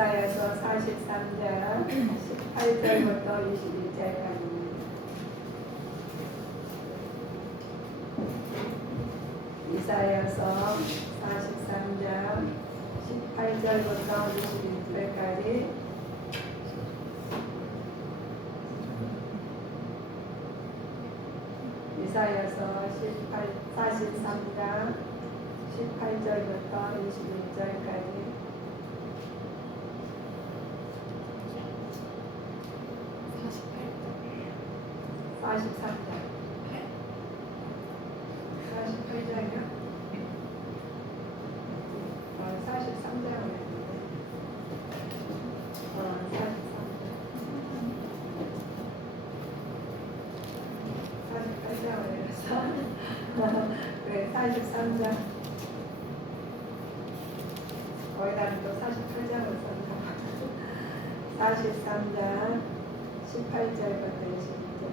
이사야서 43장 18절부터 21절까지. 이사야서 43장 18절부터 21절까지. 이사야서 43장 18절부터 21절까지. 43장 48장이요? 43장을 했는데 48장을 해서 네, 43장 거기다 또 48장을 썼나. 43장 18절부터 22절.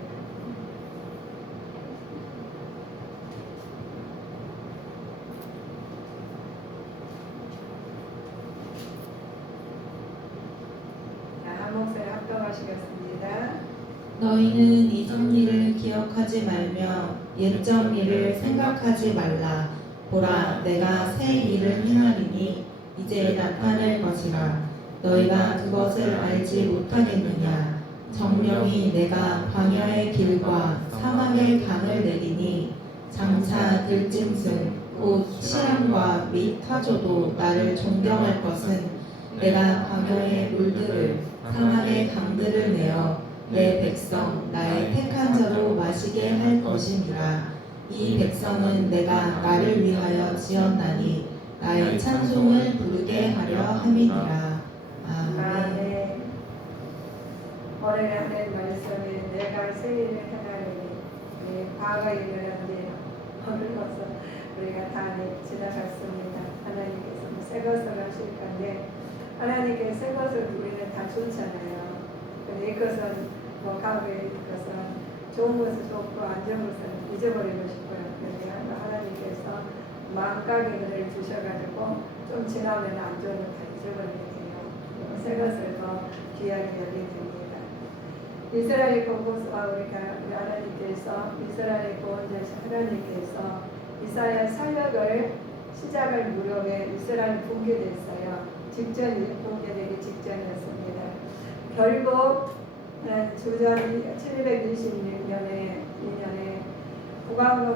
한 목소리 합동하시겠습니다. 너희는 이전 일을 기억하지 말며 옛전 일을 생각하지 말라. 보라, 내가 새 일을 행하리니 이제 나타낼 것이라. 너희가 그것을 알지 못하겠느냐. 정령이 내가 광야의 길과 사막의 강을 내리니 장차 들짐승 곧 치람과 및 타조도 나를 존경할 것은 내가 광야의 물들을 사막의 강들을 내어 내 백성 나의 택한 자로 마시게 할 것이니라. 이 백성은 내가 나를 위하여 지었나니 나의 찬송을 부르게 하려 함이니라. 아멘. 오늘 하나님 말씀이 내가 새 일을 행하리니 과거 일이라든지 어느것은 우리가 다 지나갔습니다. 하나님께서 새 것을 하실 건데 하나님께 새 것을 우리는 다 좋잖아요. 근데 이것은 과거의 것은 좋은 것은 좋고 안 좋은 것은 잊어버리고 싶어요. 그런데 하나님께서 마음가짐을 주셔가지고 좀 지나면 안 좋은 거 다 잊어버리게 돼요. 새 것을 더 귀하게 여기게 됩니다. 이스라엘 공고수와 우리가 하나님께서 이스라엘 구원자신 하나님께서 이사야 사역을 시작할 무렵에 이스라엘 붕괴됐어요. 붕괴되기 직전이었습니다. 결국 주전 726년에 북왕국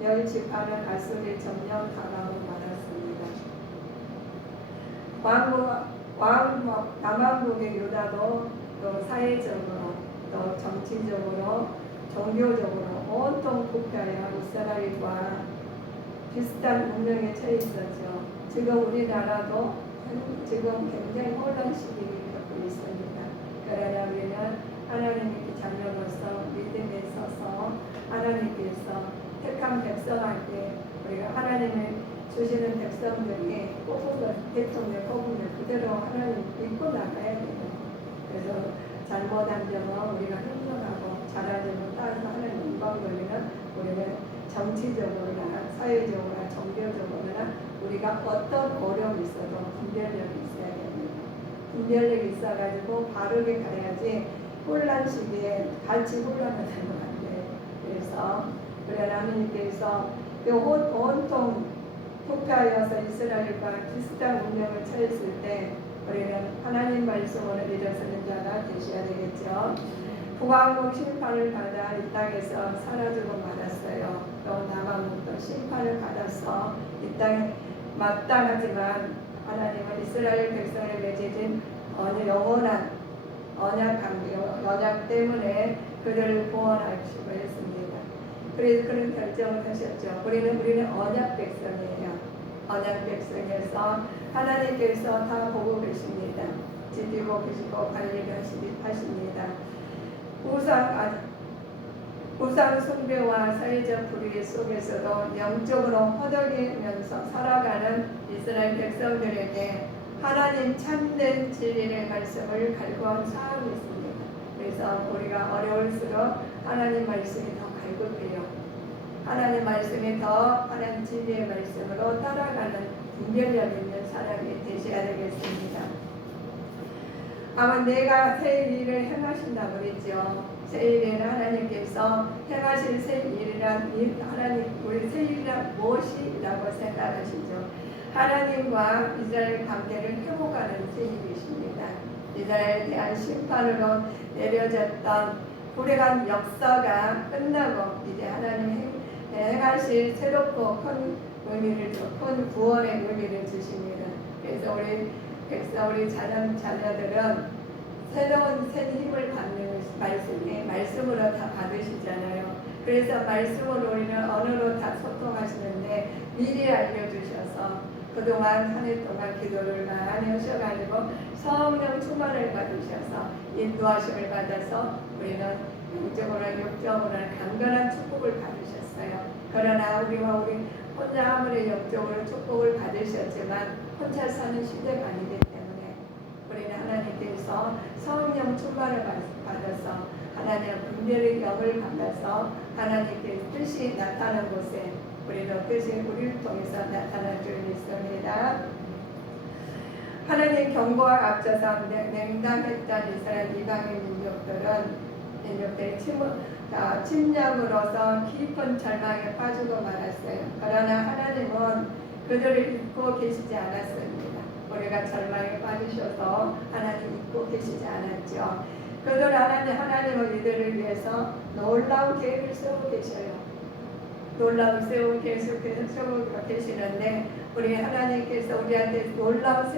10지파는 아수르의 점령 당함을 받았습니다. 남왕국의 유다도 또 사회적으로 또 정치적으로 종교적으로 온통 국가여 이스라엘과 비슷한 운명에 처해 있었죠. 지금 우리나라도 지금 굉장히 혼란 시기를 겪고 있습니다. 그러나 우리는 하나님의 자녀로서 믿음에 서서 하나님께서 택한 백성한테 우리가 하나님을 주시는 백성들이 대통령 뽑으면 그대로 하나님 믿고 나가야 돼요. 그래서 잘못한 점은 우리가 행동하고 잘한 점은 따라서 하나님 영광 돌리는 우리는 정치적으로나 사회적으로나 종교적으로나 우리가 어떤 어려움이 있어도 분별력이 있어야 됩니다. 분별력이 있어가지고 바르게 가야지 혼란 시기에 같이 혼란을 되면 안 돼요. 그래서 하나님께서 온통 국가여서 이스라엘과 비슷한 운명을 처했을 때 우리는 하나님 말씀으로 일어서는 자가 되셔야 되겠죠. 북왕국 심판을 받아 이 땅에서 사라지고 말았어요. 또 남왕국도 심판을 받아서 이 땅에 마땅하지만 하나님은 이스라엘 백성을 맺으신 영원한 언약 때문에 그들을 구원하시고 했습니다. 그래서 그런 결정을 하셨죠. 우리는 언약 백성이에요. 언약 백성에서 하나님께서 다 보고 계십니다. 지키고 계시고 관리를 하십니다. 우상 숭배와 사회적 불의 속에서도 영적으로 허덕이면서 살아가는 이스라엘 백성들에게 하나님 참된 진리의 말씀을 갈구한 사항이 있습니다. 그래서 우리가 어려울수록 하나님 말씀이 더 갈급해요. 하나님 말씀이 더 하나님 진리의 말씀으로 따라가는 분별력 있는 사람이 되셔야 되겠습니다. 아마 내가 새 일을 행하신다고 그랬죠. 새 일에는 하나님께서 행하실 새 일이란 하나님 우리 새 일이란 무엇이라고 생각하시죠? 하나님과 이스라엘 관계를 회복하는 새 일이십니다. 이스라엘에 대한 심판으로 내려졌던 불행한 역사가 끝나고 이제 하나님 행하실 새롭고 큰 의미를 큰 구원의 의미를 주십니다. 그래서 우리 백성 우리 자녀들은 새로운 새 힘을 받는 말씀으로 다 받으시잖아요. 그래서 말씀으로 우리는 언어로 다 소통하시는데 미리 알려주셔서 그동안 한 해 동안 기도를 많이 하셔가지고 성령 충만을 받으셔서 인도하심을 받아서 우리는 영적으로나 육적으로나 강건한 축복을 받으셨어요. 그러나 우리와 우리 혼자 아무리 영적으로 축복을 받으셨지만 혼자 사는 시대가 아니기 때문에 우리는 하나님께서 성령 충만을 받아서 하나님 분별의 영을 받아서 하나님께 뜻이 나타나는 곳에 우리는 뜻이 우리를 통해서 나타날 줄 믿습니다. 하나님 경고와 앞서서 냉담했던 이스라엘 이방인 민족들이 침략으로서 깊은 절망에 빠지고 말았어요. 그러나 하나님은 그들을 잊고 계시지 않았습니다. 우리가 절망에 빠지셔서 하나님 잊고 계시지 않았죠. 하나님은 이들을 위해서 놀라운 계획을 세우고 계셔요. 놀라운 계획을 세우고 계시는데 우리 하나님께서 우리한테 놀라운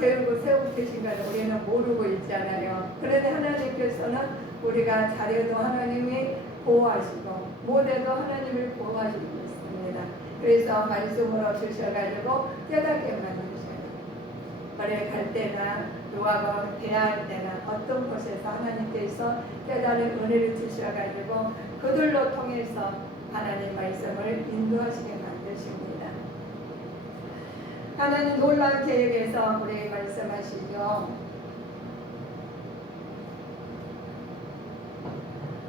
계획을 세우고 계신 걸 우리는 모르고 있잖아요. 그런데 하나님께서는 우리가 잘해도 하나님이 보호하시고 못해도 하나님을 보호하시고 있습니다. 그래서 말씀으로 주셔가지고 깨닫게 만드셔요. 말에 갈 때나 누구하고 대화할 때나 어떤 곳에서 하나님께서 깨달은 은혜를 주셔가지고 그들로 통해서 하나님 말씀을 인도하시게 만드십니다. 하나님 놀라운 계획에서 우리 말씀하시죠.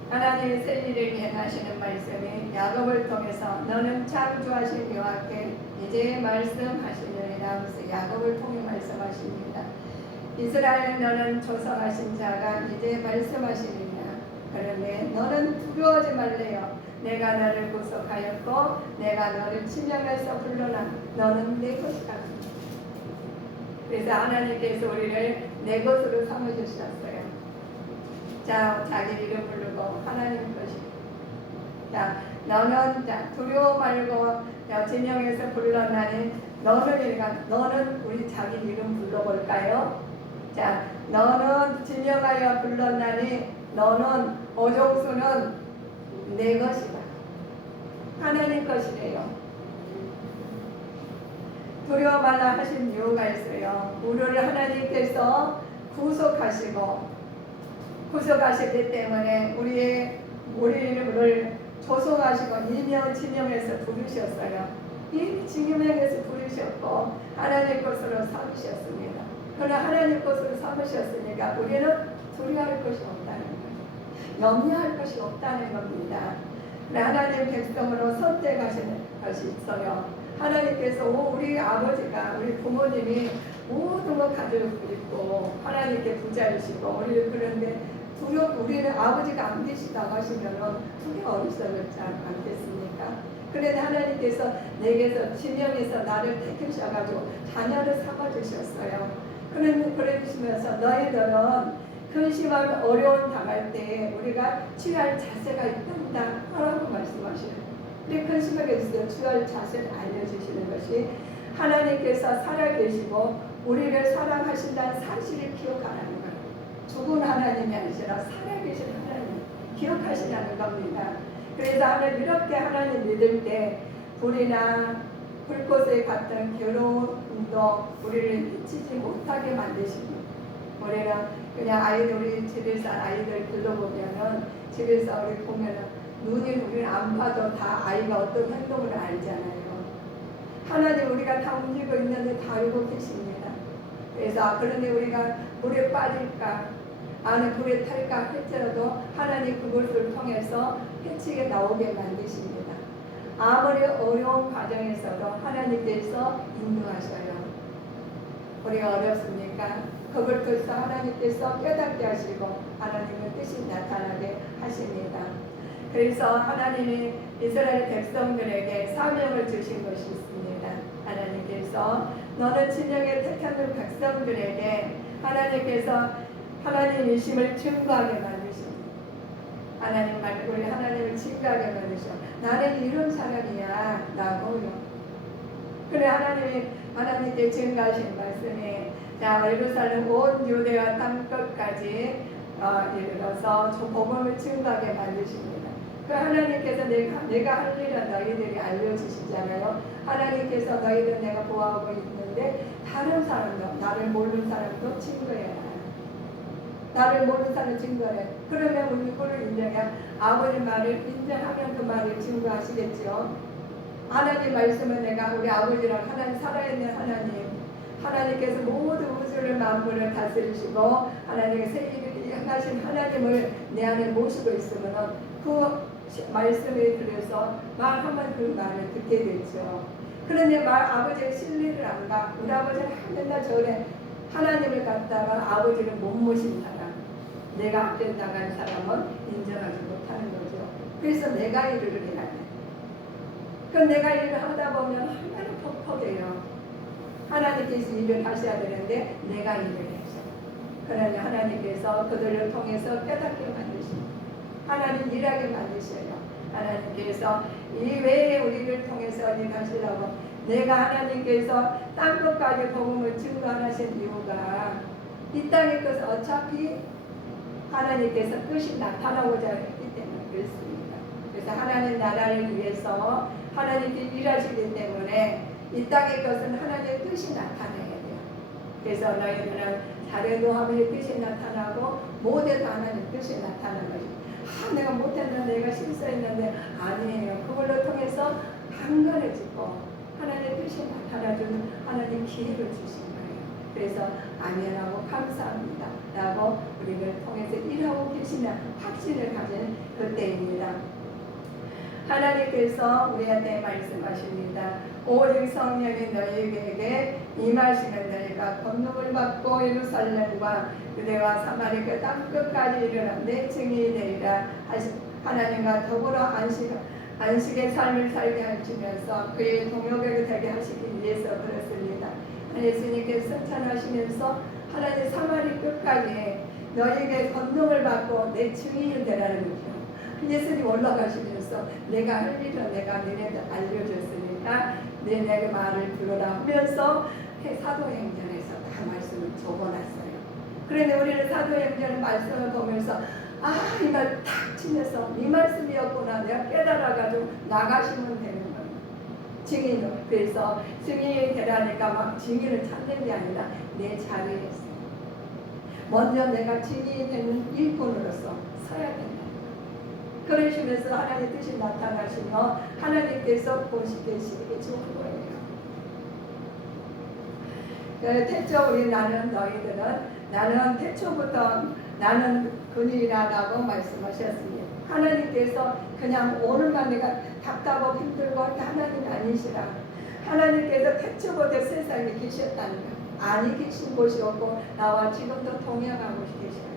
하나님의 새 일을 행하시는 말씀이 야곱을 통해서 너는 창조하신 여호와께 이제 말씀하시느니라 하면서 야곱을 통해 말씀하십니다. 이스라엘 너는 조성하신 자가 이제 말씀하시느니라. 그런데 너는 두려워하지 말래요. 내가 너를 구속하였고 내가 너를 침략해서 불러나 너는 내 것이다. 그래서 하나님께서 우리를 내 것으로 삼으셨어요. 자, 자기 이름 부르고 하나님 것이. 자, 너는 두려워 말고 진영에서 불러나니 너는 우리 자기 이름 불러볼까요? 자, 너는 진영하여 불렀나니 너는 오종수는 내 것이다. 하나님 것이래요. 두려워 말라 하신 이유가 있어요. 우리를 하나님께서 구속하셨기 때문에 우리를 조성하시고 이명 진영에서 부르셨어요. 이 진영에서 부르셨고 하나님 것으로 삼으셨습니다. 그러나 하나님 것으로 삼으셨으니까 우리는 두려워할 것이 없다는 거예요. 염려할 것이 없다는 겁니다. 하나님 백성으로 선택하시는 것이 있어요. 하나님께서 우리 아버지가 우리 부모님이 모든 걸 가지고 있고 하나님께 부자이시고 우리를 그런데 우리는 아버지가 안 계시다고 하시면은 그게 어디서 그렇지 않겠습니까? 그런데 하나님께서 내게서 지명해서 나를 택하셔가지고 자녀를 삼아주셨어요. 그러시면서 너희들은 근심하고 어려움 당할 때 우리가 취할 자세가 있단다 라고 말씀하시는 우리 근심하게 있어요. 취할 자세를 알려주시는 것이 하나님께서 살아계시고 우리를 사랑하신다는 사실을 기억하라는 거예요. 죽은 하나님이 아니라 살아계신 하나님 기억하시라는 겁니다. 그래서 하나님 이렇게 하나님 믿을 때 불이나 불꽃에 같은 괴로움도 우리를 미치지 못하게 만드십니다. 우리는 그냥 우리 집에서 아이들 불러보면은 집에서 우리 보면은 우리는 안 봐도 다 아이가 어떤 행동을 알잖아요. 하나님 우리가 다 움직이고 있는데 다 알고 계십니다. 그래서 그런데 우리가 물에 빠질까 안에 불에 탈까 할지라도 하나님 그것을 통해서 해치게 나오게 만드십니다. 아무리 어려운 과정에서도 하나님께서 인도하셔요. 우리가 어렵습니까? 그걸 통해서 하나님께서 깨닫게 하시고 하나님의 뜻이 나타나게 하십니다. 그래서 하나님이 이스라엘 백성들에게 사명을 주신 것이 있습니다. 하나님께서 너는 진영의 택한 백성들에게 하나님께서 하나님이심을 증거하게 만드십니다. 하나님 말고 우리 하나님을 증거하게 만드셔. 나는 이런 사람이야 라고요. 그래 하나님께 증거하신 말씀이 자 예루살렘 온 유대와 땅끝까지 이르러서 저 복음을 증거하게 만드십니다. 그 하나님께서 내가 할 일은 너희들이 알려주시잖아요. 하나님께서 너희들 내가 보호하고 있는데 다른 사람도 나를 모르는 사람도 증거해라. 나를 모르는 사람 증거해. 그러면 우리 그걸 인정해. 아버지 말을 인정하면 그 말을 증거하시겠죠. 하나님 말씀은 내가 우리 아버지랑 하나님 살아있는 하나님께서 모든 우주를 만물을 다스리시고 하나님의 세계를 향하신 하나님을 내 안에 모시고 있으면 그 말씀에 들여서 말하면 그 말을 듣게 되죠. 그런데 아버지의 신뢰를 안 가. 우리 아버지는 맨날 저래 하나님을 갖다가 아버지를 못 모신 사람, 내가 앞에 나간 사람은 인정하지 못하는 거죠. 그래서 내가 일을 해야 돼. 그 내가 일을 하다 보면 얼마나 퍽퍽해요. 하나님께서 일을 하셔야 되는데 내가 일을 했어. 그러나 하나님께서 그들을 통해서 깨닫게 만드십니다. 하나님 일하게 만드셔요. 하나님께서 이 외에 우리를 통해서 일하시려고 내가 하나님께서 땅끝까지 복음을 증거하신 이유가 이 땅의 것은 어차피 하나님께서 뜻이 나타나고자 했기 때문에 그렇습니다. 그래서 하나님 나라를 위해서 하나님께 일하시기 때문에 이 땅의 것은 하나님의 뜻이 나타나야 돼요. 그래서 너희들은 잘해도 하나님의 뜻이 나타나고 못해도 하나님의 뜻이 나타나는 거죠. 내가 못했는데 내가 실수했는데 아니에요. 그걸로 통해서 강건해지고 하나님의 뜻이 나타나주는 하나님 기회를 주신 거예요. 그래서 아멘하고 감사합니다 라고 우리를 통해서 일하고 계시는 확신을 가진 그때입니다. 하나님께서 우리한테 말씀하십니다. 오직 성령이 너희에게 임하시는 너희가 권능을 받고 예루살렘과 유대와 사마리 그 땅끝까지 이르러 내 증인이 되리라. 하나님과 더불어 안식의 삶을 살게 하시면서 그의 동역이 되게 하시기 위해서 그렇습니다. 예수님께서 선천하시면서 하나님 사마리 끝까지 너희에게 권능을 받고 내 증인이 되라는 거죠. 예수님 올라가시면서 내가 할 일은 내가 너희한테 알려줬으니까 내 말을 들으라 하면서 사도행전에서 다 말씀을 적어놨어요. 그런데 우리는 사도행전 말씀을 보면서 이 말 탁 치면서 이 말씀이었구나 내가 깨달아가지고 나가시면 되는 거예요. 증인을. 그래서 증인이 되라니까 막 증인을 찾는 게 아니라 내 자리에서 먼저 내가 증인이 되는 일꾼으로서 서야 된다. 그러시면서 하나님의 뜻이 나타나시며 하나님께서 보시기에 좋은 거예요. 태초 우리 나는 태초부터 나는 그니라라고 말씀하셨습니다. 하나님께서 그냥 오늘만 내가 답답하고 힘들고 하나님이 아니시라. 하나님께서 태초부터 세상에 계셨다는 거예요. 아니 계신 곳이 없고 나와 지금도 동행하고 계셔요.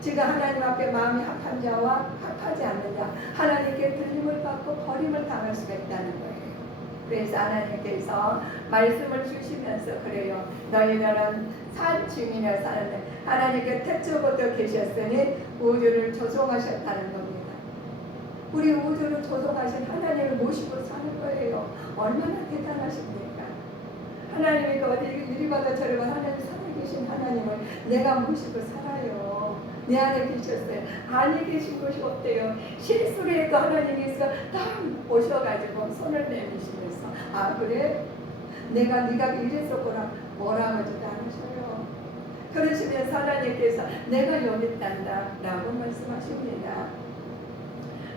지금 하나님 앞에 마음이 합한 자와 합하지 않는 자 하나님께 들림을 받고 버림을 당할 수가 있다는 거예요. 그래서 하나님께서 말씀을 주시면서 그래요. 너희들은 산 증인을 사는데 하나님께 태초부터 계셨으니 우주를 조성하셨다는 겁니다. 우리 우주를 조성하신 하나님을 모시고 사는 거예요. 얼마나 대단하십니까? 하나님이 어디 이리 가다 저리 가다 하나님 살아계신 하나님을 내가 모시고 살아요. 내 안에 계셨어요. 안에 계신 곳이 없대요. 실수를 해도 하나님께서 딱 오셔가지고 손을 내미시면서 그래? 네가 이랬었구나 뭐라 하지도 않으셔요. 그러시면서 하나님께서 내가 여기 있단다 라고 말씀하십니다.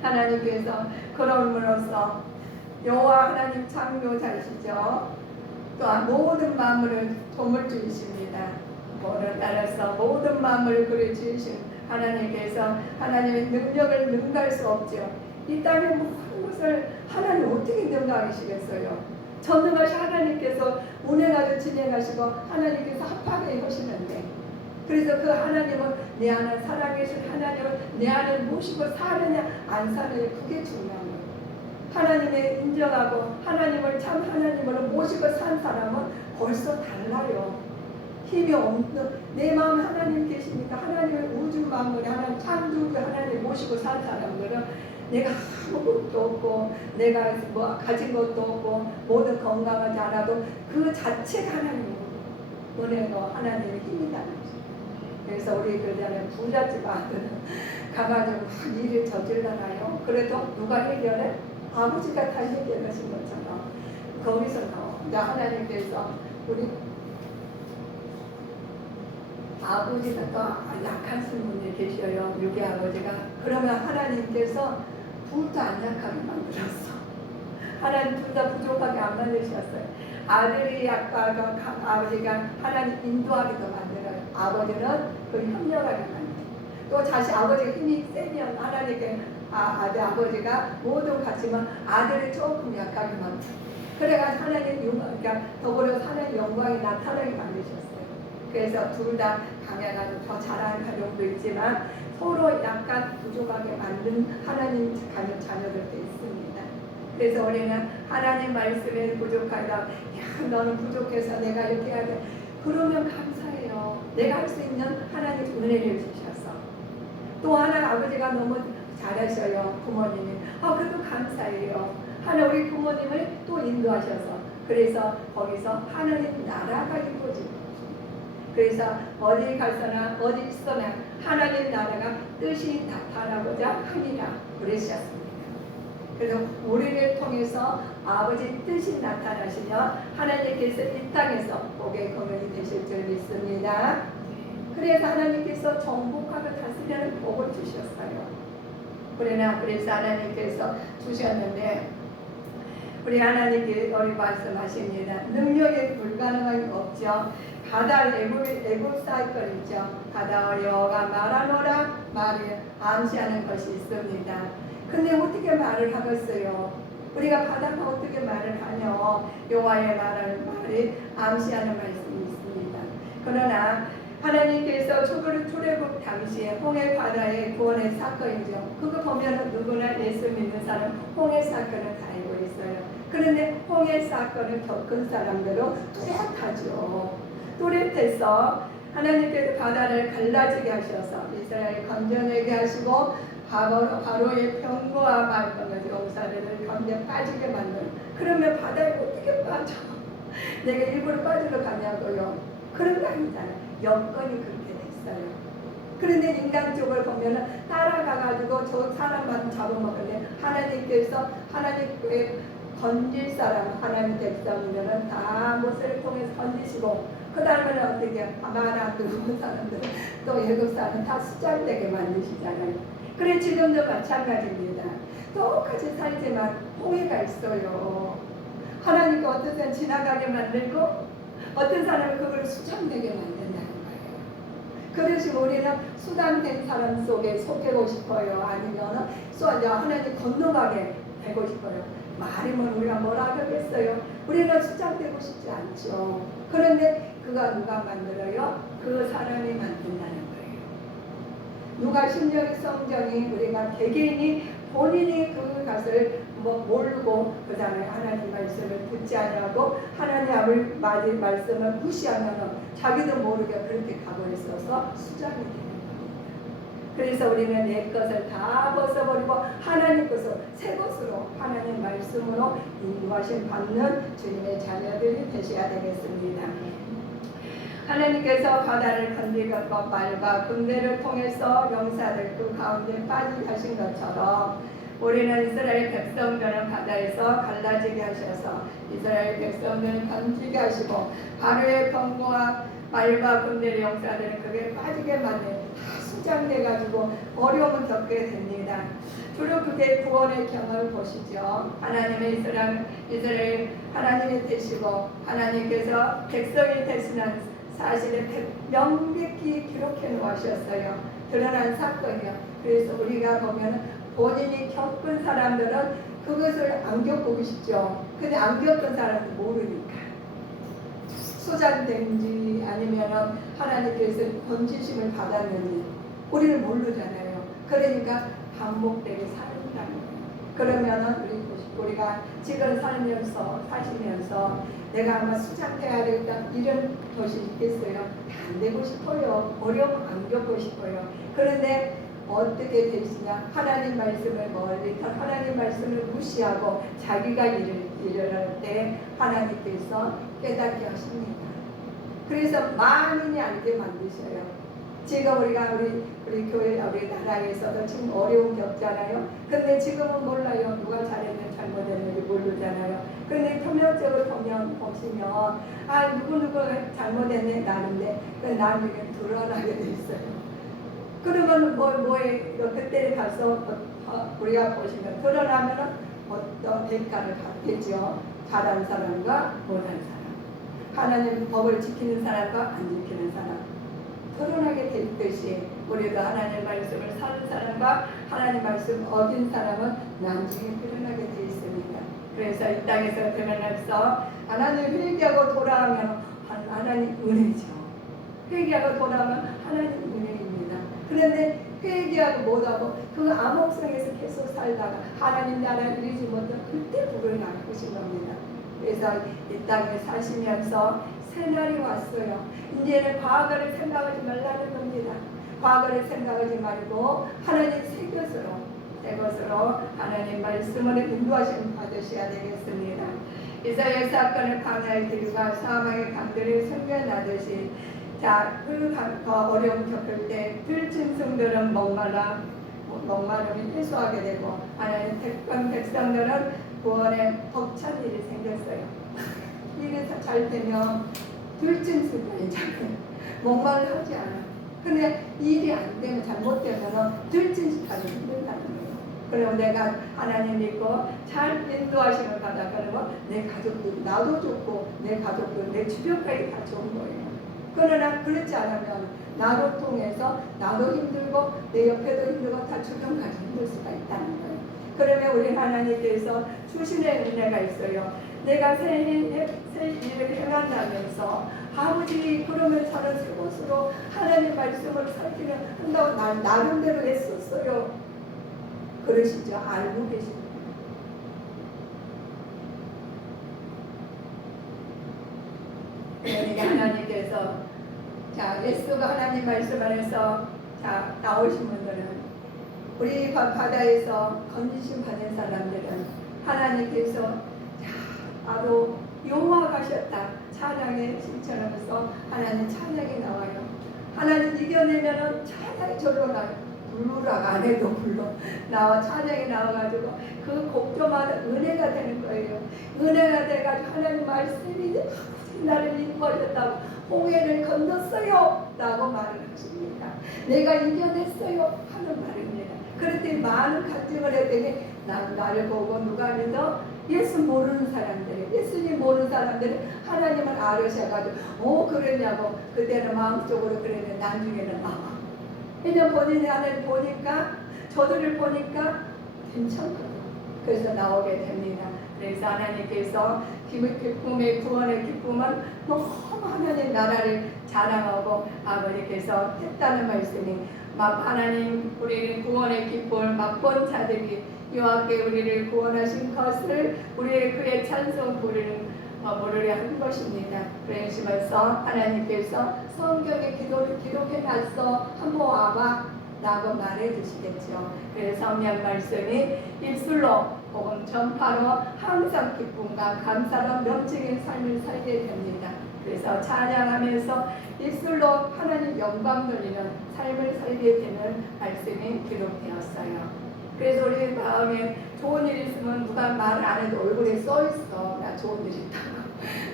하나님께서 그럼으로써 여호와 하나님 창조자이시죠. 또한 모든 만물을 도물주이십니다. 뭐를 따라서 모든 만물을 그려주신 하나님께서 하나님의 능력을 능가할 수 없죠. 이 땅의 모든 것을 하나님 어떻게 능가하시겠어요? 전능하신 하나님께서 운행하듯 진행하시고 하나님께서 합하게 하시는데, 그래서 그 하나님은 내 안에 살아계신 하나님을 내 안에 모시고 사느냐 안 사느냐, 그게 중요한 거예요. 하나님을 인정하고 하나님을 참 하나님으로 모시고 산 사람은 벌써 달라요. 힘이 없는, 내 마음에 하나님 계시니까 하나님의 우주 만물에 하나님 창조주 하나님 모시고 산 사람들은 내가 아무것도 없고 내가 뭐 가진 것도 없고 모든 건강하지 않아도 그 자체가 하나님의 은혜고 하나님의 힘이다는 거죠. 그래서 우리 그전에 부잣집 아들은 가가지고 막 일을 저질러놔요. 그래도 누가 해결해? 아버지가 다 해결하신 것처럼 거기서 나와. 하나님께서 우리 아버지가 또 약한 분이 계셔요. 육의 아버지가. 그러면 하나님께서 둘 다 안 약하게 만들었어. 하나님 둘 다 부족하게 안 만드셨어요. 아들이 약하고 아버지가 하나님 인도하게 더 만들어요. 아버지는 그 협력하게 만들어요. 또 자식 아버지가 힘이 세면 하나님께 아버지가 모두 같지만 아들이 조금 약하게 만들어요. 그래가 하나님 그러니까 더불어서 하나님 영광이 나타나게 만드셨어요. 그래서 둘 다 강해가지고 더 잘하는 가정도 있지만 서로 약간 부족하게 만든 하나님 가정 자녀들도 있습니다. 그래서 우리는 하나님 말씀에 부족하다. 야, 너는 부족해서 내가 이렇게 해야 돼. 그러면 감사해요. 내가 할 수 있는 하나님 은혜를 주셔서. 또 하나 아버지가 너무 잘하셔요. 부모님이. 그래도 감사해요. 하나 우리 부모님을 또 인도하셔서. 그래서 거기서 하나님 나라가 이루어지고. 그래서 어디 가서나 어디 있어나 하나님 나라가 뜻이 나타나고자 하니라 그러셨습니다. 그래서 우리를 통해서 아버지 뜻이 나타나시며 하나님께서 이 땅에서 복의 거명이 되실 줄 믿습니다. 그래서 하나님께서 정복하고 다스리는 복을 주셨어요. 그래서 하나님께서 주셨는데 우리 하나님께 우리 말씀하십니다. 능력이 불가능한 거 없죠. 가다 애굽 사건이죠. 가다 여호와가 말하노라 말이 암시하는 것이 있습니다. 근데 어떻게 말을 하겠어요? 우리가 바다가 어떻게 말을 하냐? 여호와의 말이 암시하는 말씀이 있습니다. 그러나 하나님께서 출애굽 당시에 홍해 바다의 구원의 사건이죠. 그거 보면 누구나 예수 믿는 사람 홍해 사건을 다 알고 있어요. 그런데 홍해 사건을 겪은 사람들은 뚜렷하죠. 뚜렷해서 하나님께서 바다를 갈라지게 하셔서 이스라엘 건져내게 하시고 바로의 병거와 말씀을 용사를 건져 빠지게 만든. 그러면 바다에 어떻게 빠져? 내가 일부러 빠지러 가냐고요? 그런 거 아니잖아요. 여건이 그렇게 됐어요. 그런데 인간적으로 보면 따라가가지고 저 사람만 잡아먹는데 하나님께서 하나님께 건질 사람 하나님 백성들은 다 모세를 통해서 건지시고 그 다음에는 어떻게 아마나 누구 사람들은 또 애굽 사람 다 수잘되게 만드시잖아요. 그래 지금도 마찬가지입니다. 똑같이 살지만 홍해가 있어요. 하나님께 어떤 사람 지나가게 만들고 어떤 사람은 그걸 수장되게 만든다는 거예요. 그래서 우리는 수장된 사람 속에 속하고 싶어요. 아니면 하나님 건너가게 되고 싶어요. 말이면 우리가 뭐라 하겠어요? 우리는 수장되고 싶지 않죠. 그런데 그가 누가 만들어요? 그 사람이 만든다는 거예요. 누가 신령의 성전이 우리가 개개인이 본인이 그것을 모르고 그 다음에 하나님 말씀을 듣지 않냐고 하나님 말씀을 무시하면 자기도 모르게 그렇게 가버렸어서 수장이 되는 겁니다. 그래서 우리는 내 것을 다 벗어버리고 하나님 것을 새 것으로 하나님 말씀으로 인도하심 받는 주님의 자녀들이 되셔야 되겠습니다. 하나님께서 바다를 건드리고 말과 군대를 통해서 용사들 그 가운데 빠지게 하신 것처럼 우리는 이스라엘 백성들은 바다에서 갈라지게 하셔서 이스라엘 백성들은 건지게 하시고 바로의 병거와 말과 군대 용사들은 그게 빠지게 만든 다 수장돼가지고 어려움을 겪게 됩니다. 주로 그게 구원의 경험을 보시죠. 하나님의 이스라엘 하나님이 되시고 하나님께서 백성이 되시는 사실을 명백히 기록해 놓으셨어요. 드러난 사건이요. 그래서 우리가 보면 본인이 겪은 사람들은 그것을 안 겪고 싶죠. 근데 안 겪은 사람은 모르니까. 소장된지 아니면 하나님께서 건지심을 받았는지 우리는 모르잖아요. 그러니까 반복되게 사는다는 거예요. 그러면은 우리가 지금 사시면서 내가 아마 수장돼야 되겠다 이런 것이 있겠어요? 다 안 되고 싶어요. 어려움 안 겪고 싶어요. 그런데 어떻게 되시냐? 하나님 말씀을 멀리 하나님 말씀을 무시하고 자기가 일을 할 때 하나님께서 깨닫게 하십니다. 그래서 만인이 알게 만드셔요. 지금 우리 교회 우리 나라에서도 지금 어려움 겪잖아요. 근데 지금은 몰라요. 누가 잘했는지 잘못했는지 모르잖아요. 근데 표면적으로 보시면 누구누구가 잘못했네 나는데 그 나중에 드러나게 돼 있어요. 그러면 뭐에 그때 가서 우리가 보시면 드러나면은 어떤 대가를 받겠죠. 잘한 사람과 못한 사람. 하나님 법을 지키는 사람과 안 지키는 사람. 드러나게 될 듯이 우리도 하나님 말씀을 사는 사람과 하나님 말씀 어긴 사람은 나중에 드러나게 되어 있습니다. 그래서 이 땅에서 드러나서 하나님 회개하고 돌아오면 하나님 은혜죠. 회개하고 돌아오면 하나님 은혜입니다. 그런데 회개하고 못하고 그 암흑성에서 계속 살다가 하나님 나라를 이루지 못하면 그때 불을 낚으신 겁니다. 그래서 이 땅에 사시면서 새날이 왔어요. 이제는 과거를 생각하지 말라는 겁니다. 과거를 생각하지 말고 하나님 새 것으로 하나님 말씀으로 인도하심 받으셔야 되겠습니다. 이사야 사건을 광야의 길과 사망의 강들을 숨겨나듯이 그 어려움 겪을 때 들짐승들은 목마름이 해소하게 되고 하나님 택한 백성들은 구원의 벅찬 일이 생겼어요. 일이 잘 되면 들짐승이 있잖아요. 목말라 하지 않아요. 근데 일이 안 되면 잘못되면 들짐승하기 힘들다는 거예요. 그리고 내가 하나님 믿고 잘 인도하심을 받아 그러면 내 가족들 나도 좋고 내 가족들 내 주변까지 다 좋은 거예요. 그러나 그렇지 않으면 나로 통해서 나도 힘들고 내 옆에도 힘들고 다 주변까지 힘들 수가 있다는 거예요. 그러면 우리 하나님께서 주신의 은혜가 있어요. 내가 새 일을 행한다면서 아버지 그러면 저는 새 것으로 하나님 말씀을 살기는 한다고 나름대로 애썼어요. 그러시죠? 알고 계십니다. 그러니까 하나님께서 예수가 하나님 말씀 안에서 나오신 분들은 우리 바다에서 건지심 받은 사람들은 하나님께서 바로 여호와 가셨다 찬양에 실천하면서 하나님 찬양이 나와요. 하나님 이겨내면은 찬양이 절로 나요. 부르라고 안 해도 불러 나와 찬양이 나와가지고 그 곡조마다 은혜가 되는 거예요. 은혜가 돼가지고 하나님 말씀이 나를 인도하셨다고 홍해를 건넜어요 라고 말을 하십니다. 내가 이겨냈어요 하는 말입니다. 그랬더니 많은 간증을 했더니 나를 보고 누가 믿어? 예수 모르는 사람들이 예수님 모르는 사람들이 하나님을 알으셔가지고 그러냐고 그때는 마음속으로 그랬는데 나중에는 그냥 본인이 하나님 보니까 저들을 보니까 괜찮거든요. 그래서 나오게 됩니다. 그래서 하나님께서 기쁨의 구원의 기쁨은 너무 하나님 나라를 자랑하고 아버지께서 했다는 말씀이 하나님 우리를 구원의 기쁨을 맛본 자들이 여호와께 우리를 구원하신 것을 우리의 그의 찬송 부르려 한 것입니다. 그러시면서 하나님께서 성경에 기록해놨어 한번 와봐 라고 말해 주시겠죠. 그래서 성경 말씀이 입술로 복음 전파로 항상 기쁨과 감사로 넘치는 삶을 살게 됩니다. 그래서 찬양하면서 입술로 하나님 영광 돌리는 삶을 살게 되는 말씀이 기록되었어요. 그래서 우리 마음에 좋은 일 있으면 누가 말 안 해도 얼굴에 써 있어. 나 좋은 일 있다고.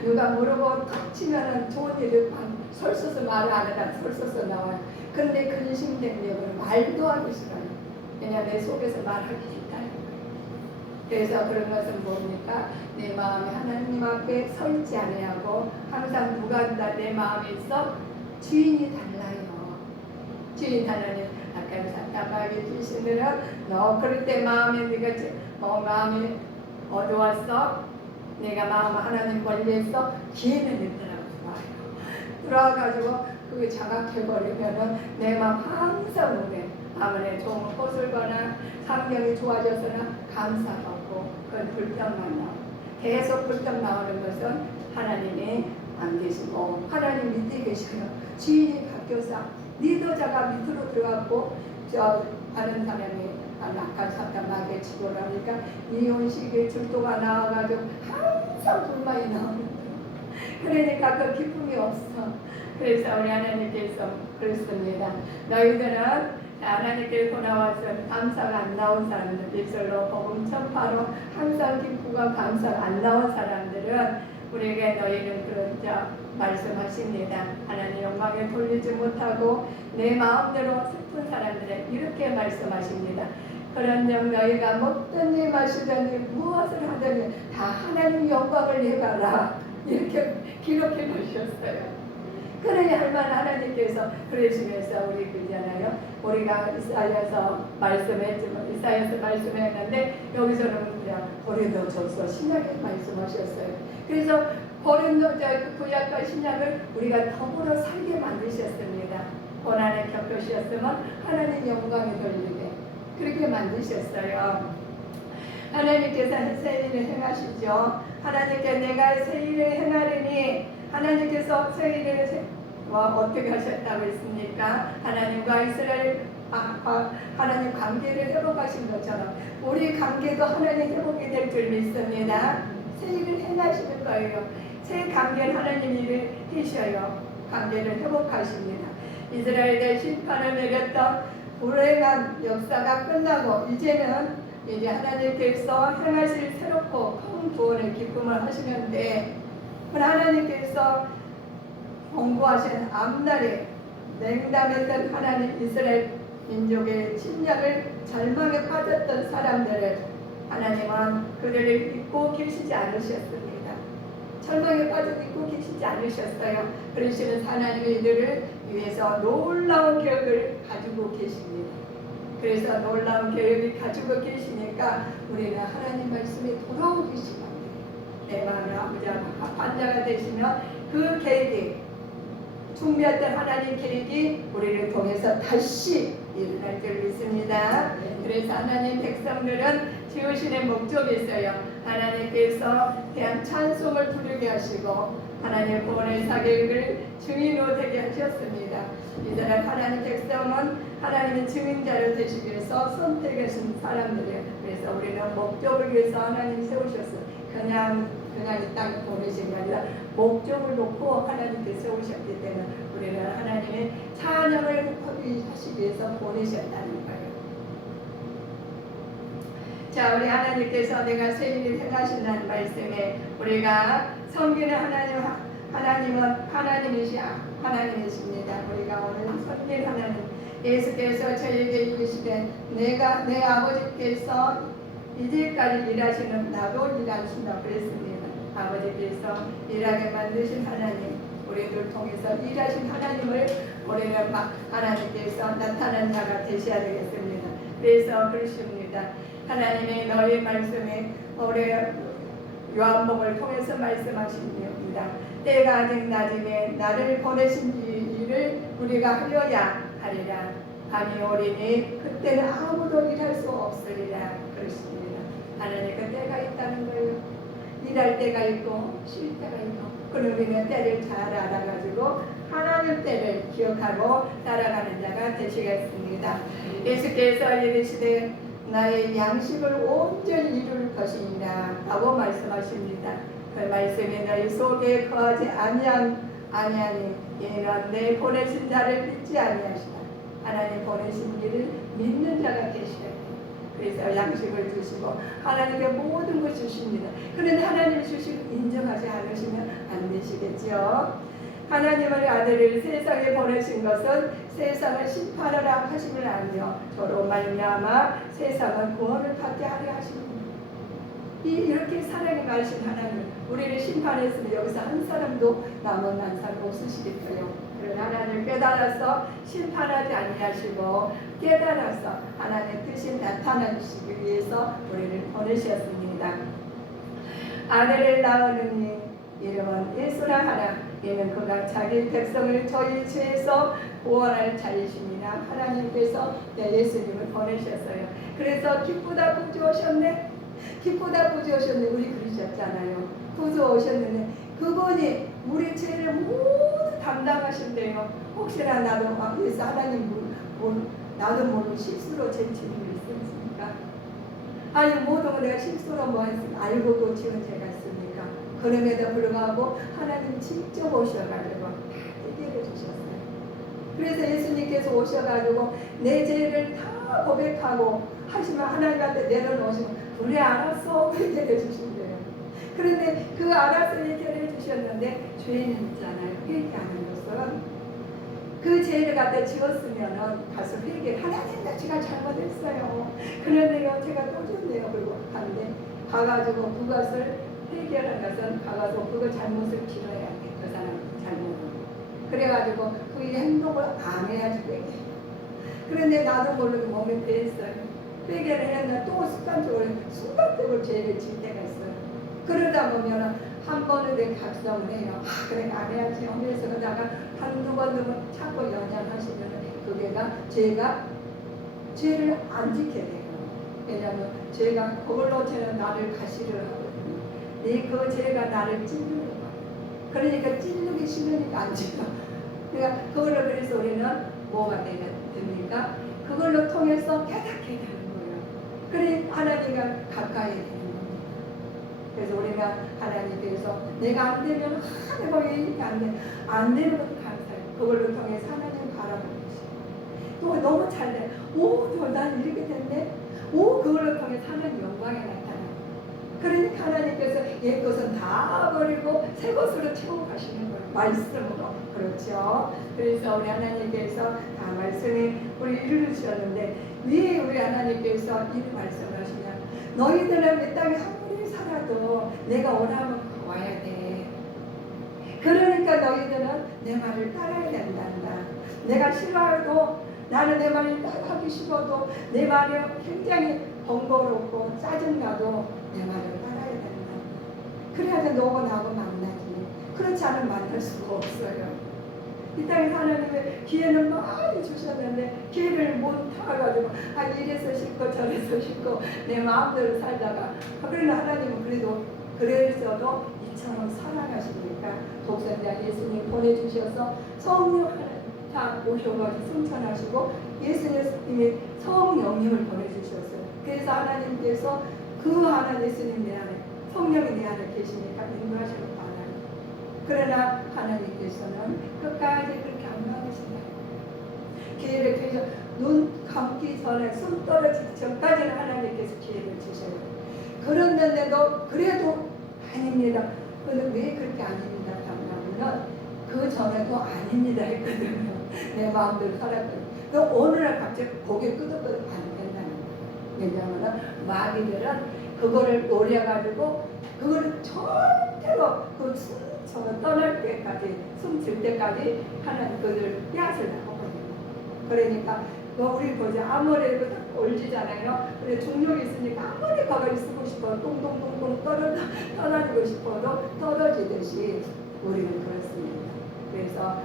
누가 모르고 탁 치면은 좋은 일을 설써서 말을 안 해도 설써서 나와요. 근데 근심된 역은 말도 하기 싫어요. 왜냐하면 내 속에서 말하기 싫다는 거예요. 그래서 그런 것은 뭡니까? 내 마음이 하나님 앞에 서 있지 아니하고 항상 누가 내 마음에 있어 주인이 달라요. 주인 하나님 아까 답답하게 주시느라 너 그럴 때 마음에 네가 마음이 어두웠어. 내가 마음 하나님 멀리했어. 기회는 있더라고 들어와가지고 그게 자각해버리면은 내 마음 항상 오래 아무리 좋은 꽃을 거나 환경이 좋아져서나 감사하고 그건 불평만 나오고 계속 불평 나오는 것은 하나님이 안 계시고 하나님 밑에 계셔요. 주인이 바뀌어서 리더자가 밑으로 들어갔고 저 아는 사람이 낙한 사람 나게 치고 나니까 이혼식에 줄도가 나와가지고 항상 불만이 나오는 거예요. 그러니까 그 기쁨이 없어. 그래서 우리 하나님께서 그렇습니다. 너희들은 하나님께서 나와서 감사가 안 나온 사람들, 입술로 복음 전파로 항상 기쁘고 감사가 안 나온 사람들은 우리에게 너희는 그런 말씀하십니다. 하나님 영광에 돌리지 못하고 내 마음대로 슬픈 사람들은 이렇게 말씀하십니다. 그런즉 너희가 먹든지 마시든지 무엇을 하든지 다 하나님 영광을 내가라. 이렇게 기록해 놓으셨어요. 그러니 할만 하나님께서 그러시면서 우리 그잖아요. 우리가 이사야서 말씀했는데 여기서는 그냥 버려도 줬어. 신약에 말씀하셨어요. 그래서 버림도 구약과 신약을 우리가 더불어 살게 만드셨습니다. 고난을 겪으셨으면 하나님 영광에 돌리게 그렇게 만드셨어요. 하나님께서 새 일을 행하시죠. 하나님께 내가 새 일을 행하리니 하나님께서 새 일을 어떻게 하셨다고 했습니까? 하나님과 이스라엘 하나님 관계를 회복하신 것처럼 우리 관계도 하나님 회복이 될 줄 믿습니다. 새 일을 행하시는 거예요. 새 관계는 하나님 일을 하셔요. 관계를 회복하십니다. 이스라엘의 심판을 내렸던 불행한 역사가 끝나고 이제는 이제 하나님께서 행하실 새롭고 큰 구원의 기쁨을 하시는데 하나님께서 공부하신 앞날에 냉담했던 하나님 이스라엘 민족의 침략을 절망에 빠졌던 사람들을 하나님은 그들을 잊고 계시지 않으셨습니다. 절망에 빠져 잊고 계시지 않으셨어요. 그러시는 하나님의 이들을 위해서 놀라운 계획을 가지고 계십니다. 그래서 놀라운 계획을 가지고 계시니까 우리는 하나님 말씀에 돌아오기 시작합니다. 내 마음의 아버지와 반자가 되시면 그 계획이 준비했던 하나님 계획이 우리를 통해서 다시 일어날 줄 믿습니다. 그래서 하나님 백성들은 지으시는 목적이 있어요. 하나님께서 대한 찬송을 부르게 하시고 하나님 구원의 사역을 증인으로 되게 하셨습니다. 이들은 하나님 백성은 하나님의 증인자로 되시기 위해서 선택하신 사람들이에요. 그래서 우리는 목적을 위해서 하나님 세우셨어요. 그냥 이 땅에 보내신 게 아니라 목적을 놓고 하나님께 세우셨기 때문에 우리는 하나님의 찬양을 하시기 위해서 보내셨다는 거예요. 자, 우리 하나님께서 내가 새 일을 행하신다는 말씀에 우리가 섬기는 하나님은 하나님이십니다. 우리가 오늘 섬기는 하나님 예수께서 저에게 이르시되 내 아버지께서 이제까지 일하시는 나도 일하신다 그랬습니다. 아버지께서 일하게 만드신 하나님 우리들 통해서 일하신 하나님을 우리는 하나님께서 나타난 자가 되셔야 되겠습니다. 그래서 그러십니다. 하나님의 너희 말씀에 우리 요한복음을 통해서 말씀하십니다. 때가 아직 낮음에 나를 보내신 일을 우리가 하려야 하리라. 밤이 오리니 그때는 아무도 일할 수 없으리라 그러십니다. 하나님 그 때가 있다는 거예요. 일할 때가 있고 쉴 때가 있고 그럼 우리는 때를 잘 알아가지고 하나님 때를 기억하고 따라가는 자가 되시겠습니다. 예수께서 이르시되 나의 양식을 온전히 이룰 것이니라 라고 말씀하십니다. 그 말씀이 너희 속에 거하지 아니하니 이는 내 보내신 자를 믿지 아니하시다. 하나님 보내신 일을 믿는 자가 되시라. 그래서 양식을 주시고 하나님께 모든 것을 주십니다. 그런데 하나님 주시고 인정하지 않으시면 안 되시겠죠. 하나님의 아들을 세상에 보내신 것은 세상을 심판하라 하심을 아니요 저로 말미암아 세상은 구원을 받게 하려 하십니다. 이렇게 사랑이 많으신 하나님 우리를 심판했으면 여기서 한 사람도 남은 한 사람 없으시겠어요. 그러나 하나님께 깨달아서 심판하지 아니하시고 깨달아서 하나님의 뜻이 나타나시기 위해서 우리를 보내셨습니다. 아들을 낳으니 이름은 예수라 하라. 이는 그가 자기 백성을 저희 죄에서 구원할 자이십니다. 하나님께서 예수님을 보내셨어요. 그래서 기쁘다 구주 오셨네. 기쁘다 구주 오셨네. 우리 그러셨잖아요. 구주 오셨는데 그분이 우리 죄를 모두 담당하신대요. 혹시나 나도 막 예수 하나님 나도 모르고 실수로 제 죄를 있었습니까? 아니 모든 걸 내가 실수로 뭐 했으면 알고 고치는 죄가 있습니까? 그럼에도 불구하고 하나님 직접 오셔가지고 해결해 주셨어요. 그래서 예수님께서 오셔가지고 내 죄를 다 고백하고 하시면 하나님한테 내려놓으시면 그래 알았어 해결해 주신대요. 그런데 그 알아서 해결해 주셨는데 죄는 있잖아요. 회개하는 것은 그 죄를 갖다 지었으면은 가서 회개 하나님 나 제가 잘못했어요. 그런데요 제가 또 졌네요. 그리고 가는데 가가지고 그것을 해결한 것은 가가지고 그거 잘못을 길어야 돼. 그 사람 잘못을. 그래가지고 그 행동을 안 해야지 회개. 그런데 나도 모르게 몸에 배했어요. 회개를 했는데 또 순간적으로 죄를 질 때가 있어요. 그러다 보면 한 번은 내 각성을 해요. 그래 안 해야지. 그래서 그러다가 한두 번 자꾸 연연하시면 그게가 죄를 안 지켜야 돼요. 왜냐하면 죄가 그걸로 저는 나를 가시를 하거든요. 그 죄가 나를 찔르는 거예요. 그러니까 찔르기 싫으니까 안 찔러. 그러니까 그걸로 그래서 우리는 뭐가 됩니까? 그걸로 통해서 깨닫게 되는 거예요. 그래 하나님과 가까이 되는 겁니다. 그래서 우리가 하나님께서 내가 안 되면 내가 왜 이렇게 안 되는 것도 감사해요. 그걸로 통해서 하나님 바라보고 계시고 또 너무 잘 돼. 난 이렇게 됐네. 그걸로 통해서 하나님 영광에 나타나요. 그러니까 하나님께서 옛 것은 다 버리고 새 것으로 채워 가시는 거예요. 말씀으로. 그렇죠. 그래서 우리 하나님께서 다 말씀에 우리 이루셨는데 왜 우리 하나님께서 이 말씀을 하시냐. 너희들은 이 땅에 아무리 살아도 내가 원하면 와야 돼. 그러니까 너희들은 내 말을 따라야 된단다. 내가 싫어해도 나는 내 말을 따라하기 싫어도 내 말이 굉장히 번거롭고 짜증나도 내 말을 따라야 된다. 그래야 너하고 나하고 만나지. 그렇지 않으면 만날 수가 없어요. 이 땅에 하나님의 기회는 많이 주셨는데 기회를 못 타가지고 이래서 싫고 저래서 싫고 내 마음대로 살다가 그러나 하나님은 그래서도 이처럼 사랑하시니까 독생자 예수님 보내주셔서 성령 다 오셔가지고 승천하시고 예수님이 성령님을 보내주셨어요. 그래서 하나님께서 그 하나님 예수님 내 안에 성령이 내 안에 계시니까 인도하시는 바라요. 그러나 하나님께서는 끝까지 그렇게 안 막으신다. 기회를 그래서 눈 감기 전에 숨 떨어지기 전까지는 하나님께서 기회를 주셔요. 그런데도 그래도 아닙니다. 근데 왜 그렇게 아닙니다 하면 그 전에도 아닙니다 했거든요. 내 마음대로 살았거든요. 어느 날 갑자기 고개 끄덕끄덕 안 된다는 거예요. 왜냐하면 마귀들은 그거를 노려가지고 그거를 절대로 그 숨 떠날 때까지 숨질 때까지 하는 그들 앗을 나오거든요. 그러니까 우리 보자 아무래도 딱 올지잖아요. 근데 중력이 있으니까 아무리 가만히 있고 싶어도 똥똥똥똥 떨어지고 싶어도 떨어지듯이 우리는 그렇습니다. 그래서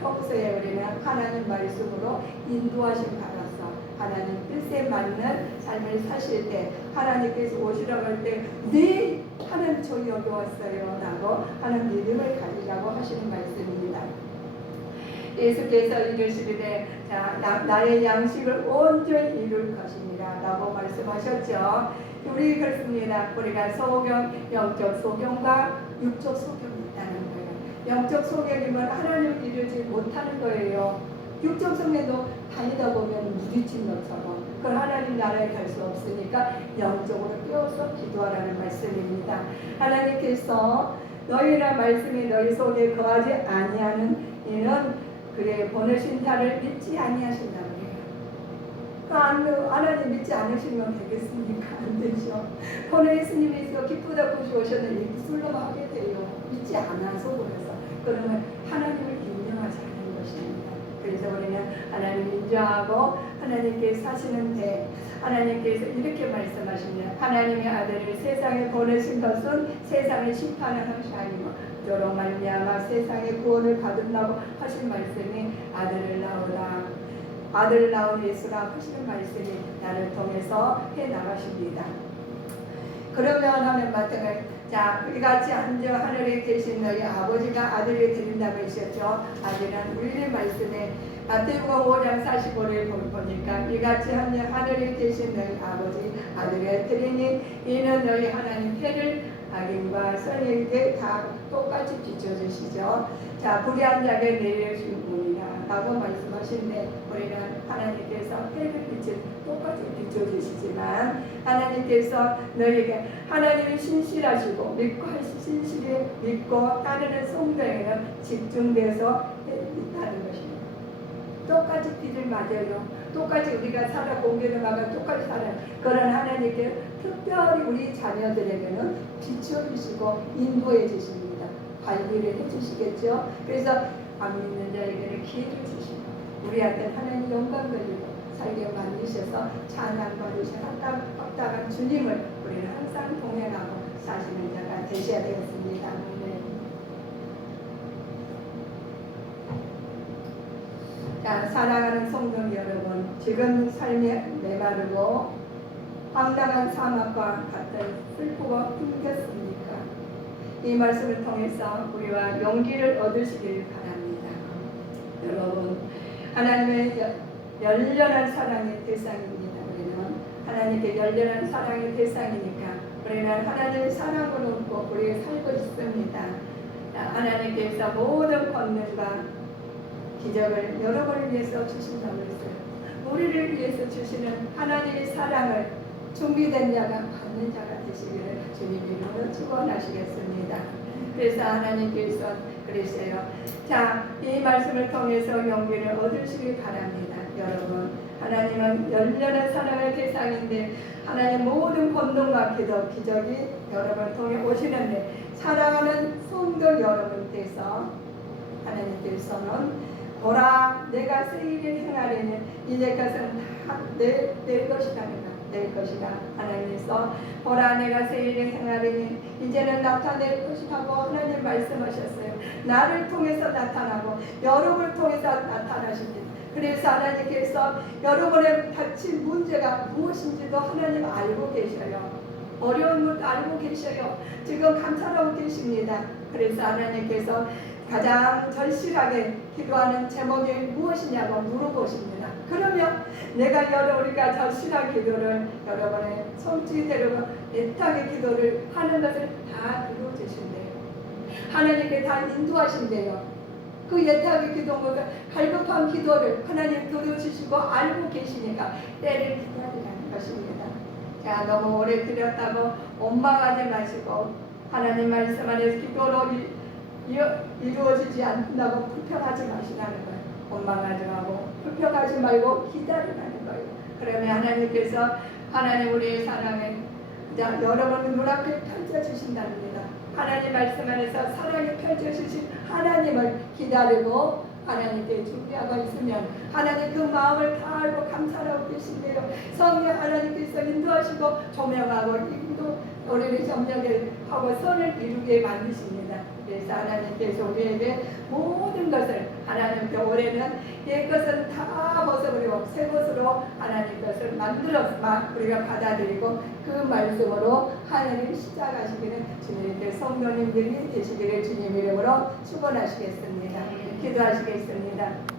평소에 우리는 하나님 말씀으로 인도하심 받아서 하나님 뜻에 맞는 삶을 사실 때 하나님께서 오시라고 할 때 네 하나님 저 여기 왔어요 라고 하는 믿음을 가지라고 하시는 말씀입니다. 예수께서 이르시되 나의 양식을 온전히 이룰 것입니다 라고 말씀하셨죠. 우리 그렇습니다. 우리가 소경, 영적 소경과 육적 소경이 있다는 거예요. 영적 소경이면 하나님을 이루지 못하는 거예요. 육적 소경도 다니다 보면 무디친 것처럼 그걸 하나님 나라에 갈 수 없으니까 영적으로 깨워서 기도하라는 말씀입니다. 하나님께서 너희라 말씀이 너희 속에 거하지 아니하는 이는 그의 보내신 자를 믿지 아니하신다는 거예요. 하나님 믿지 않으시면 되겠습니까? 안 되죠. 오늘 예수님께서 기쁘다 구주 오셨는데 입술로 하게 돼요. 믿지 않아서 그래서 그러면 하나님을 인정하지 동조하고 하나님께 사시는데 하나님께서 이렇게 말씀하십니다. 하나님의 아들을 세상에 보내신 것은 세상을 심판하는 것이 아니고 저로 말미암아 세상의 구원을 받으려고 하신 말씀이 아들을 낳으라, 아들을 낳은 예수라 하시는 말씀이 나를 통해서 해 나가십니다. 그러면 하는 마땅한 자, 이같이 한저 하늘에 계신 너희 아버지가 아들을 드린다고 하셨죠. 아들은 우리 말씀에 마태복음 5장 45를 보니까 이같이 한저 하늘에 계신 너희 아버지 아들을 드리니 이는 너희 하나님 해를 악인과 선인에게 다 똑같이 비춰주시죠. 자, 불의한 자에게 내려주시니라 라고 말씀하시는데 우리는 하나님께서 해를 똑같이 비춰주시지만 하나님께서 너희에게 하나님이 신실하시고 믿고 신실히 믿고 따르는 성도에게는 집중돼서 있다는 것입니다. 똑같이 비를 맞아요. 똑같이 우리가 살아 공개를 막아 똑같이 살아요. 그런 하나님께 특별히 우리 자녀들에게는 비춰주시고 인도해 주십니다. 관리를 해주시겠죠. 그래서 안 믿는 자에게는 기회를 주시고 우리한테 하나님 영광 돌리고 살게 만드셔서 찬양 받으셔서 합당한 주님을 우리는 항상 동행하고 사시는 자가 되셔야 되겠습니다. 자, 사랑하는 성도 여러분, 지금 삶이 메마르고 황당한 사막과 같은 슬프가 힘겹습니까? 이 말씀을 통해서 우리와 용기를 얻으시길 바랍니다. 여러분, 하나님의 열렬한 사랑의 대상입니다. 우리는 하나님께 열렬한 사랑의 대상이니까 우리는 하나님의 사랑을 얻고 우리가 살고 있습니다. 하나님께서 모든 권능과 기적을 여러분을 위해서 주신다고 했어요. 우리를 위해서 주시는 하나님의 사랑을 준비된 자가 받는 자가 되시기를 주님 이름으로 축원하시겠습니다. 그래서 하나님께서 그러세요. 자, 이 말씀을 통해서 용기를 얻으시기 바랍니다. 여러분, 하나님은 열렬한 사랑의 대상인데 하나님 모든 권능과 기적이 여러분을 통해 오시는데 사랑하는 성도 여러분께서 하나님께서는 보라 내가 새 일을 행하려니 이제 것은 다 내 것이다. 하나님께서 보라 내가 새 일을 행하려니 이제는 나타낼 것이라고 하나님 말씀하셨어요. 나를 통해서 나타나고 여러분을 통해서 나타나십니다. 그래서 하나님께서 여러분의 닥친 문제가 무엇인지도 하나님 알고 계셔요. 어려운 것도 알고 계셔요. 지금 감찰하고 계십니다. 그래서 하나님께서 가장 절실하게 기도하는 제목이 무엇이냐고 물어보십니다. 그러면 내가 우리가 절실한 기도를 여러분의 성취대로 애타게 기도를 하는 것을 다 들어주신대요. 하나님께 다 인도하신대요. 그 애타게 기도가 갈급한 기도를 하나님 들어주시고 알고 계시니까 때를 기다리라는 것입니다. 자, 너무 오래 드렸다고 원망하지 마시고 하나님 말씀 안에서 기도로 이루어지지 않는다고 불평하지 마시라는 거예요. 원망하지 말고 불평하지 말고 기다리라는 거예요. 그러면 하나님께서 하나님 우리의 사랑에 여러분의 눈앞에 펼쳐주신답니다. 하나님 말씀 안에서 사랑이 펼쳐주신 하나님을 기다리고 하나님께 준비하고 있으면 하나님 그 마음을 다 알고 감사하고 계신데요. 성령 하나님께서 인도하시고 조명하고 인도 우리를 점령하게 하고 선을 이루게 만드십니다. 그래서 하나님께서 우리에게 모든 것을 하나님께 올해는 옛것은 다 벗어버리고 새 것으로 하나님 것을 만들어서 우리가 받아들이고 그 말씀으로 하나님 시작하시기를 주님께 성도님들이 되시기를 주님 이름으로 축원하시겠습니다. 기도하시겠습니다.